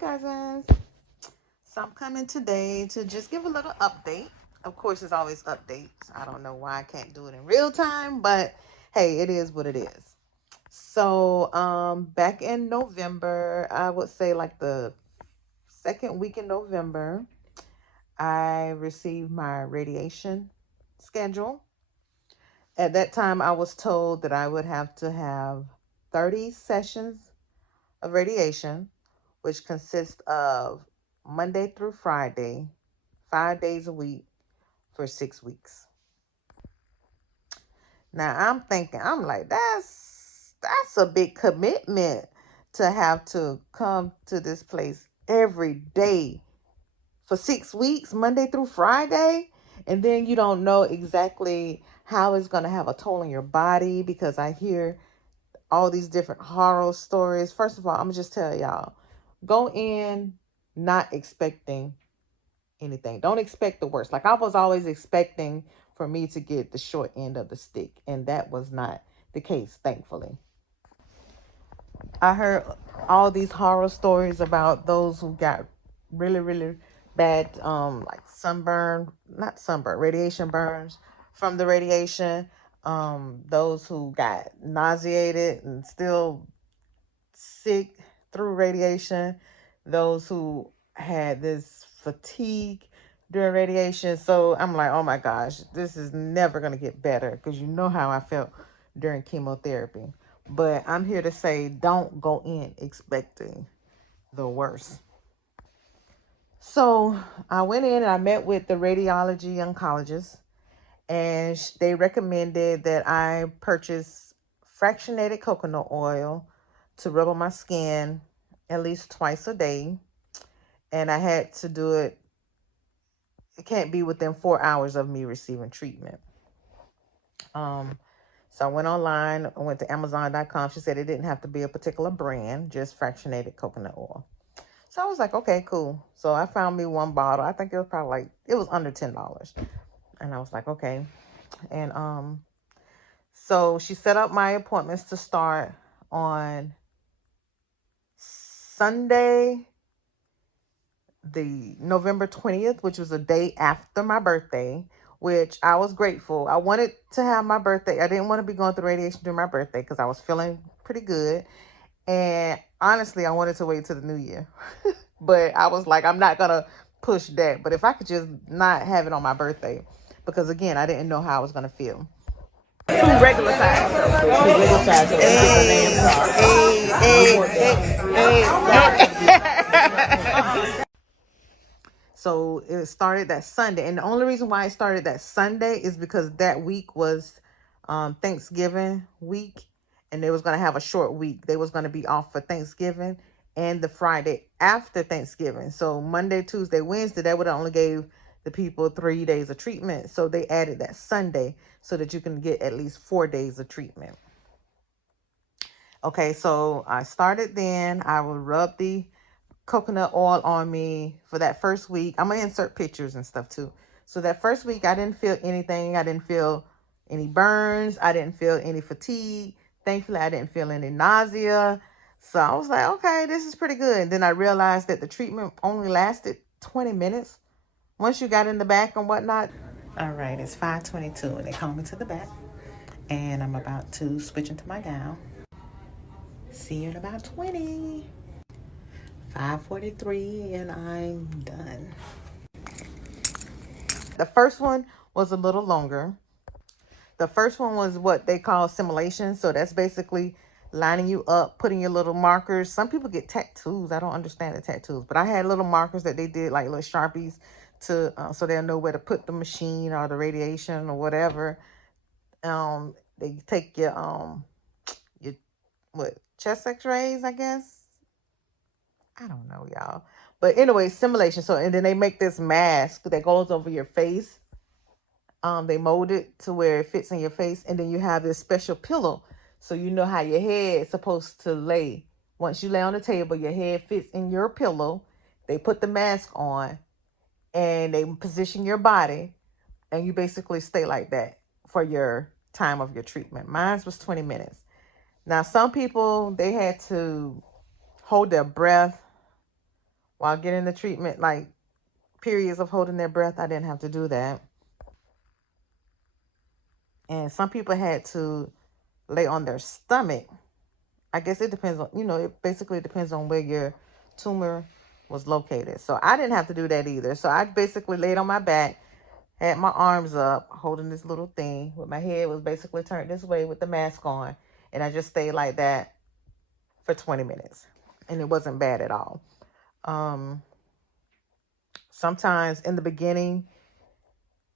Hi cousins. So I'm coming today to just give a little update. Of course, it's always updates. I don't know why I can't do it in real time, but hey, it is what it is. So back in November, I would say like the second week in November, I received my radiation schedule. At that time, I was told that I would have to have 30 sessions of radiation, which consists of Monday through Friday, 5 days a week for 6 weeks. Now I'm like, that's a big commitment to have to come to this place every day for 6 weeks, Monday through Friday. And then you don't know exactly how it's going to have a toll on your body because I hear all these different horror stories. First of all, I'm going to just tell y'all, go in not expecting anything. Don't expect the worst. Like I was always expecting for me to get the short end of the stick, and that was not the case, thankfully. I heard all these horror stories about those who got really, really bad like sunburn, not sunburn, radiation burns from the radiation. Those who got nauseated and still sick through radiation, those who had this fatigue during radiation. So I'm like, oh my gosh, this is never going to get better because you know how I felt during chemotherapy. But I'm here to say, don't go in expecting the worst. So I went in and I met with the radiology oncologist, and they recommended that I purchase fractionated coconut oil to rub on my skin at least twice a day. And I had to do it. It can't be within 4 hours of me receiving treatment. Um, so I went online. I went to Amazon.com. She said it didn't have to be a particular brand, just fractionated coconut oil. So I was like, okay, cool. So I found me one bottle. I think it was probably it was under $10. And I was like, okay. And so she set up my appointments to start on Sunday, the November 20th, which was a day after my birthday, which I was grateful. I wanted to have my birthday. I didn't want to be going through radiation during my birthday because I was feeling pretty good. And honestly, I wanted to wait till the new year. But I was like, I'm not going to push that. But if I could just not have it on my birthday, because again, I didn't know how I was going to feel. Two regular size. Two regular size. So So it started that Sunday. And the only reason why it started that Sunday is because that week was Thanksgiving week. And they was going to have a short week. They was going to be off for Thanksgiving and the Friday after Thanksgiving. So Monday, Tuesday, Wednesday, that would have only gave the people 3 days of treatment. So they added that Sunday so that you can get at least 4 days of treatment. Okay, so I started then. I would rub the coconut oil on me for that first week. I'm going to insert pictures and stuff too. So that first week, I didn't feel anything. I didn't feel any burns. I didn't feel any fatigue. Thankfully, I didn't feel any nausea. So I was like, okay, this is pretty good. And then I realized that the treatment only lasted 20 minutes once you got in the back and whatnot. All right, it's 5:22 and they call me to the back. And I'm about to switch into my gown. See you in about 20. 5:43 and I'm done. The first one was a little longer. The first one was what they call simulation. So that's basically lining you up, putting your little markers. Some people get tattoos. I don't understand the tattoos, but I had little markers that they did, like little Sharpies, to so they'll know where to put the machine or the radiation or whatever. They take your what, chest X-rays, I guess. I don't know, y'all. But anyway, simulation. So, and then they make this mask that goes over your face. They mold it to where it fits in your face, and then you have this special pillow, so you know how your head is supposed to lay. Once you lay on the table, your head fits in your pillow. They put the mask on, and they position your body, and you basically stay like that for your time of your treatment. Mine was 20 minutes. Now, some people, they had to hold their breath while getting the treatment, like periods of holding their breath. I didn't have to do that. And some people had to lay on their stomach. I guess it depends on, it basically depends on where your tumor was located. So I didn't have to do that either. So I basically laid on my back, had my arms up, holding this little thing with my head was basically turned this way with the mask on. And I just stayed like that for 20 minutes. And it wasn't bad at all. Um, Sometimes in the beginning,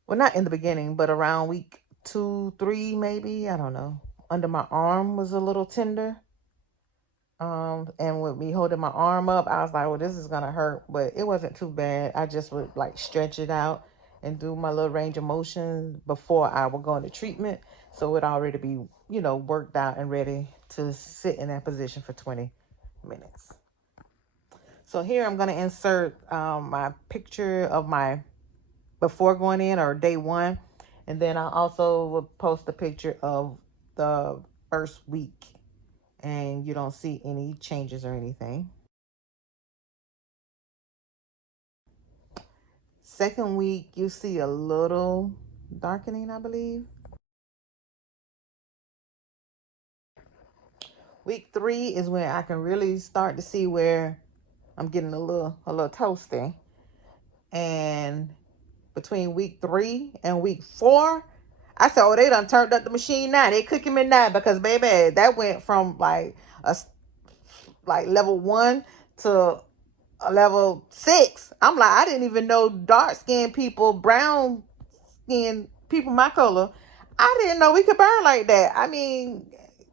well, not in the beginning, but around week 2, 3, maybe, I don't know, under my arm was a little tender. And with me holding my arm up, I was like, well, this is gonna hurt, but it wasn't too bad. I just would like stretch it out and do my little range of motion before I would go into treatment. So it already be, worked out and ready to sit in that position for 20 minutes. So here I'm gonna insert my picture of my before going in, or day one. And then I also will post a picture of the first week, and you don't see any changes or anything. Second week, you see a little darkening, I believe. Week 3 is when I can really start to see where I'm getting a little toasty. And between week 3 and week 4, I said, oh, they done turned up the machine now. They cooking me now, because baby, that went from like level 1 to a level 6. I'm like, I didn't even know dark skinned people, brown skinned people my color, I didn't know we could burn like that. I mean,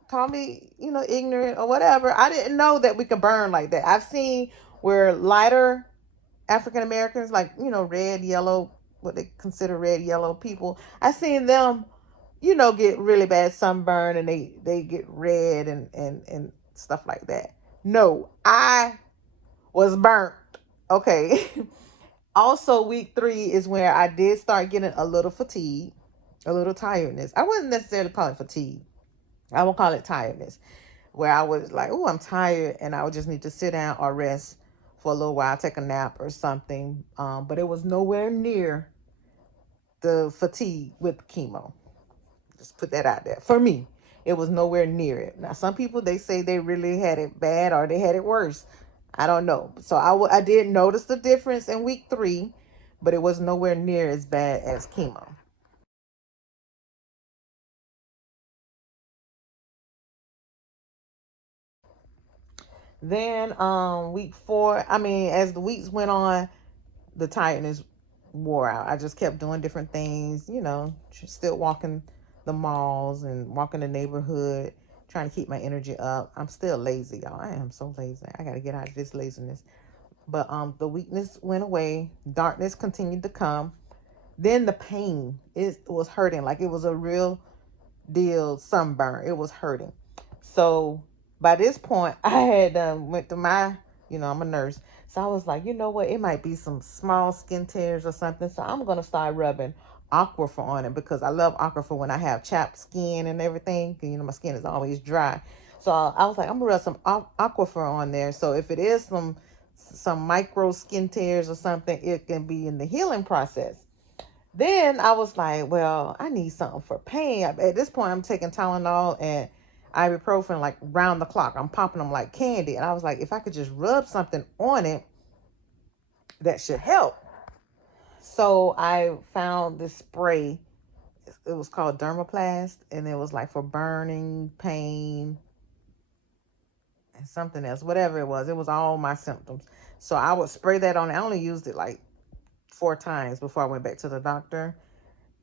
call me, ignorant or whatever. I didn't know that we could burn like that. I've seen where lighter African Americans, like, red, yellow, what they consider red, yellow people, I've seen them, get really bad sunburn, and they get red and stuff like that. No, I was burnt. Okay. Also, week 3 is where I did start getting a little fatigue, a little tiredness. I wouldn't necessarily call it fatigue. I would call it tiredness, where I was like, oh, I'm tired, and I would just need to sit down or rest for a little while, take a nap or something. But it was nowhere near the fatigue with chemo. Just put that out there. For me, it was nowhere near it. Now, some people, they say they really had it bad or they had it worse. I don't know. So I did notice the difference in week 3, but it was nowhere near as bad as chemo. Then week 4, I mean, as the weeks went on, the tiredness wore out. I just kept doing different things, still walking the malls and walking the neighborhood, trying to keep my energy up. I'm still lazy, y'all. I am so lazy. I got to get out of this laziness. But the weakness went away. Darkness continued to come. Then the pain, it was hurting. Like it was a real deal sunburn. It was hurting. So by this point, I had went to my, I'm a nurse. So I was like, you know what? It might be some small skin tears or something. So I'm going to start rubbing Aquaphor on it, because I love Aquaphor when I have chapped skin and everything. My skin is always dry. So I was like, I'm going to rub some Aquaphor on there. So if it is some micro skin tears or something, it can be in the healing process. Then I was like, well, I need something for pain. At this point, I'm taking Tylenol and ibuprofen like round the clock. I'm popping them like candy. And I was like, if I could just rub something on it, that should help. So I found this spray. It was called Dermaplast, and it was like for burning, pain, and something else, whatever it was. It was all my symptoms. So I would spray that on. I only used it like 4 times before I went back to the doctor.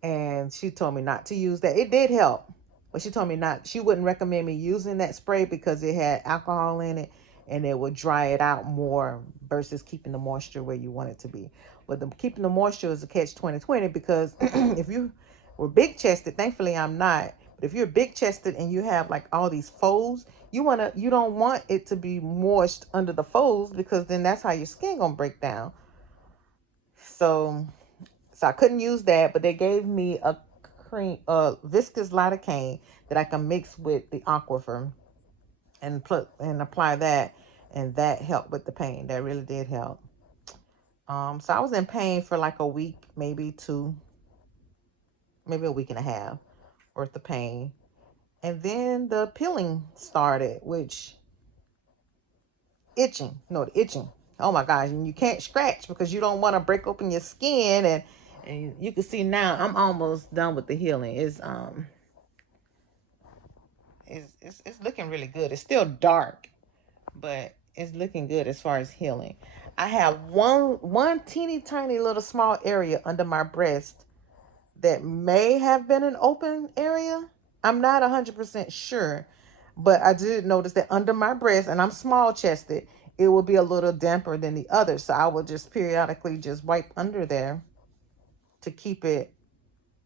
And she told me not to use that. It did help, but she told me not. She wouldn't recommend me using that spray because it had alcohol in it, and it would dry it out more versus keeping the moisture where you want it to be. But keeping the moisture is a catch 2020, because if you were big chested, thankfully I'm not. But if you're big chested and you have like all these folds, you don't want it to be moist under the folds, because then that's how your skin gonna break down. So I couldn't use that, but they gave me a cream, viscous lidocaine that I can mix with the Aquaphor and apply that, and that helped with the pain. That really did help. So I was in pain for like a week, maybe two, maybe a week and a half worth of pain. And then the peeling started, which itching. No, the itching. Oh my gosh. And you can't scratch because you don't want to break open your skin. And you can see now I'm almost done with the healing. It's looking really good. It's still dark, but it's looking good as far as healing. I have one teeny tiny little small area under my breast that may have been an open area. I'm not 100% sure, but I did notice that under my breast, and I'm small chested, it will be a little damper than the other. So I will just periodically just wipe under there to keep it,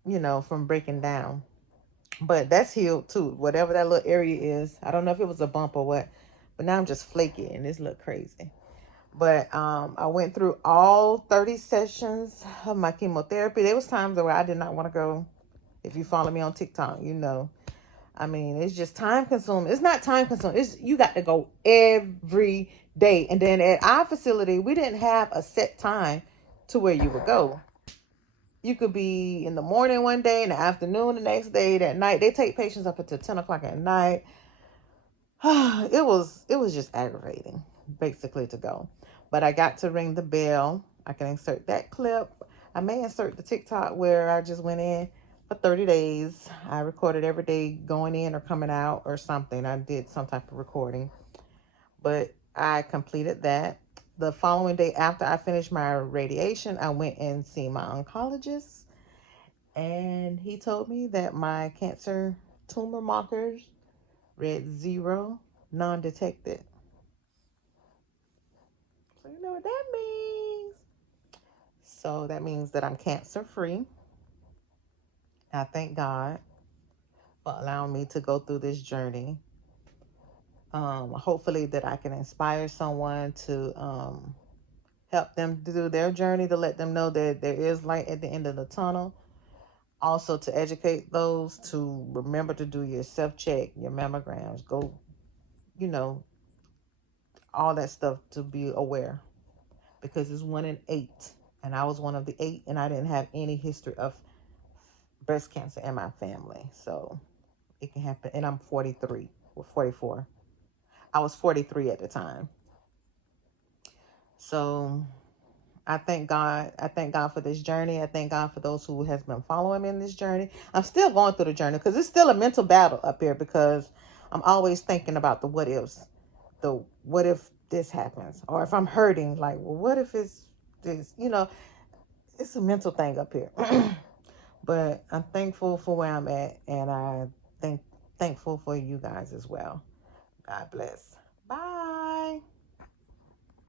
from breaking down. But that's healed too. Whatever that little area is, I don't know if it was a bump or what, but now I'm just flaky and this look crazy. But I went through all 30 sessions of my chemotherapy. There was times where I did not want to go. If you follow me on TikTok, you know. I mean, it's just time consuming. It's not time consuming. It's you got to go every day. And then at our facility, we didn't have a set time to where you would go. You could be in the morning one day, in the afternoon the next day, that night. They take patients up until 10 o'clock at night. It was just aggravating, basically, to go. But I got to ring the bell. I can insert that clip. I may insert the TikTok where I just went in for 30 days. I recorded every day going in or coming out or something. I did some type of recording. But I completed that. The following day after I finished my radiation, I went and see my oncologist. And he told me that my cancer tumor markers read 0, non-detected. So you know what that means. So that means that I'm cancer free. I thank God for allowing me to go through this journey. Hopefully that I can inspire someone to help them through their journey, to let them know that there is light at the end of the tunnel. Also to educate those to remember to do your self-check, your mammograms, go, you know, all that stuff, to be aware, because it's 1 in 8. And I was one of the 8, and I didn't have any history of breast cancer in my family. So it can happen. And I'm 43 or 44. I was 43 at the time. So I thank God. I thank God for this journey. I thank God for those who has been following me in this journey. I'm still going through the journey because it's still a mental battle up here, because I'm always thinking about the what ifs. The what if this happens? Or if I'm hurting, like, well, what if it's this? It's a mental thing up here. But I'm thankful for where I'm at, and I thankful for you guys as well. God bless. Bye.